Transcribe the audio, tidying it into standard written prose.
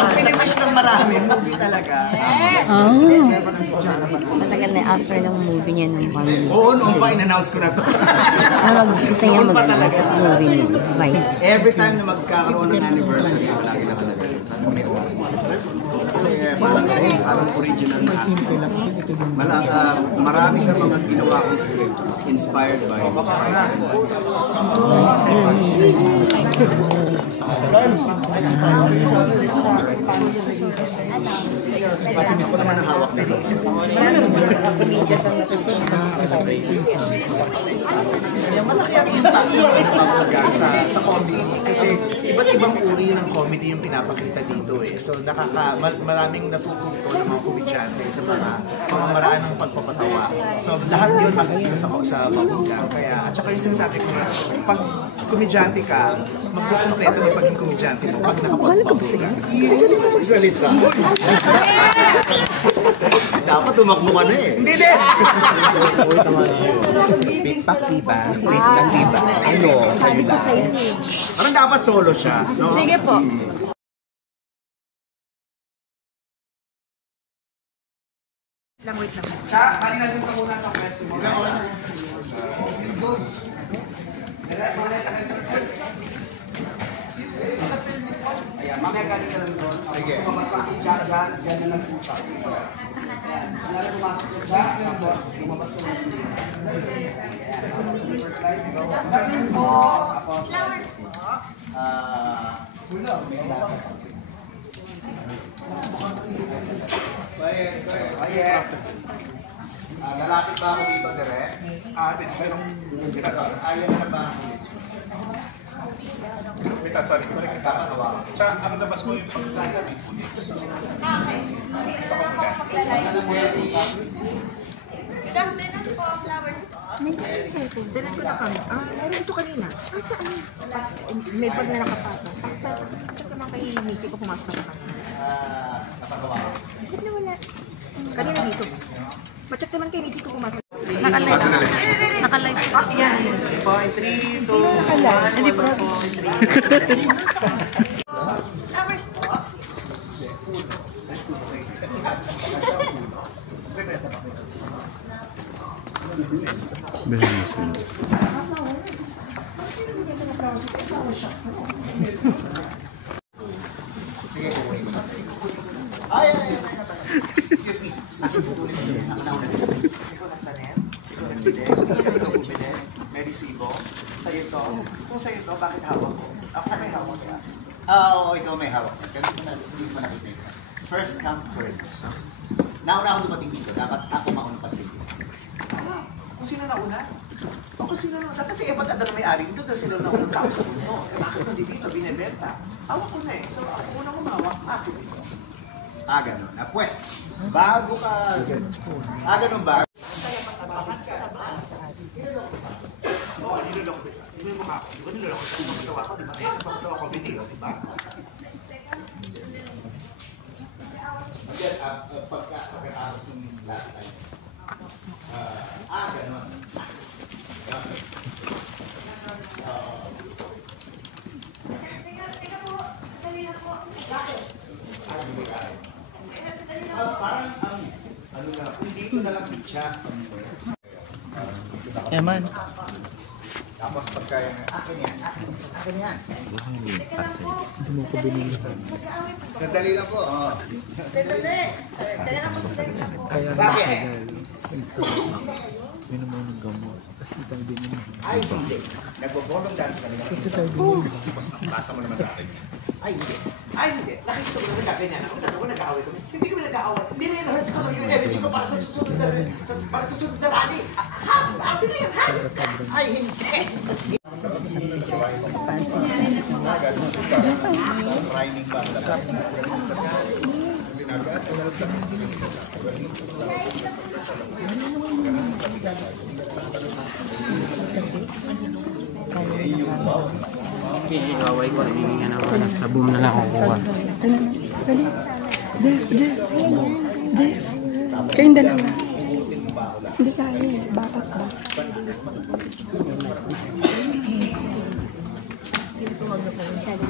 Pag piniwish ng marami, movie talaga. Matagal na after ng movie niya nung family. Oo, noon pa, in-announce ko na to. Gusto niya mag-movie niya. Every time na magkakaroon ng anniversary, palagi na talaga. May oras. Kasi parang original na aspect. Marami sa mga ginawa kong script inspired by hindi ko naman nahawak nito. Malaki ang impact sa comedy kasi iba't ibang uri ng comedy yung pinapakita dito eh. So maraming natututo ng mga komedyante sa mga maraan ng pagpapatawa. So lahat yun makikita sa mabuga. Kaya at saka yung sinasabi ko na pag komedyante ka, magkukumpleto ng pagiging komedyante mo pag nakapagpabuga. Hindi mo magsalita. Dapat tumakbo ka na eh. Hindi din! Pikpak diba? Wait lang diba? Ano? Kayo lang. Parang dapat solo siya. No? Sige po. Wait lang. Siya, kanina dun ka muna sa question mo. Ayan, mamaya galing ka lang doon. Sige. Pumasok si Jack dyan, dyan na lang po sa akin. Ayan, wala na pumasok si Jack, tapos lumabas sa mga. Ayan, tapos sa first slide, go. Tapos, lalapit ba ako dito, Dire? Ayaw na ba ako? Wait, sorry. Tsaka, ano labas mo yung pagkakita ng pulis? Okay. Hindi na lang ako maglalay. Dahil din ako po ang flowers po. Sinan ko na kami. Meron ito kanina. Saan? May pag na nakapata. Check naman kay Miki ko pumasok na kami. Bakit na wala? Kanina dito. Pacheck naman kay Miki ko pumasok. Naka-live. Naka-live. Yan. 3, 2, 1. Hindi po. Flowers po. Sige, kukunin ko na sa'yo. Ay, excuse me. Nasa bukunin ko sa'yo. Nakanauna dito. Ikaw lang Tanen. Ikaw lang Bide. Ikaw bumili. May resibo. Sa'yo to. Kung sa'yo to, bakit hawak ko? Ako may hawak ka. Oo, ikaw may hawak ka. Ganun ko na, hindi ko nakita yun. First come, first. Nauna ako dumating dito. Dapat ako mauna pa sa'yo. Kung sino nauna? O kung sino nauna? Dapat si Epat Adar may-ari dito dahil sila naunang tao sa mundo. Bakit nandito? Binibenta. Hawak ko na eh. So ako unang umawak. Akin ito. Ganun. Pwes, bago ka... ganun ba? Oo, niloloko kita. Hindi mo mukha ko. Di ba niloloko kita? Pagkatawa ko, di ba? Sa pagkatawa ko, video, di ba? Pagkatapos ng lahat tayo. Ganun. Parang ano na, kung dito na lang si Jack somewhere. Eman. Tapos pagka akin yan. Hindi mo ko binili. Sandali lang po. Kaya Bakit? Minumay ng gamot. Ay, hindi. Nagbo-ballroom dance kami. Tapos nasa mo naman sa akin. Ay, hindi. Ay, hindi. Nakikita ko naman kaganyan. Ako nag-aaway kami. Hindi kami nag-aaway. Hindi na yun. Hurts ko lang yung energy ko para sa susunod na rally. Happy na yun. Ay, hindi. Rhyming ba? Sinagat. Away ko, hindi nga naman. Sabum na lang ako kuha. Jeff. Kayong dalawa. Hindi kaya. Bata ka. Hindi ko masyado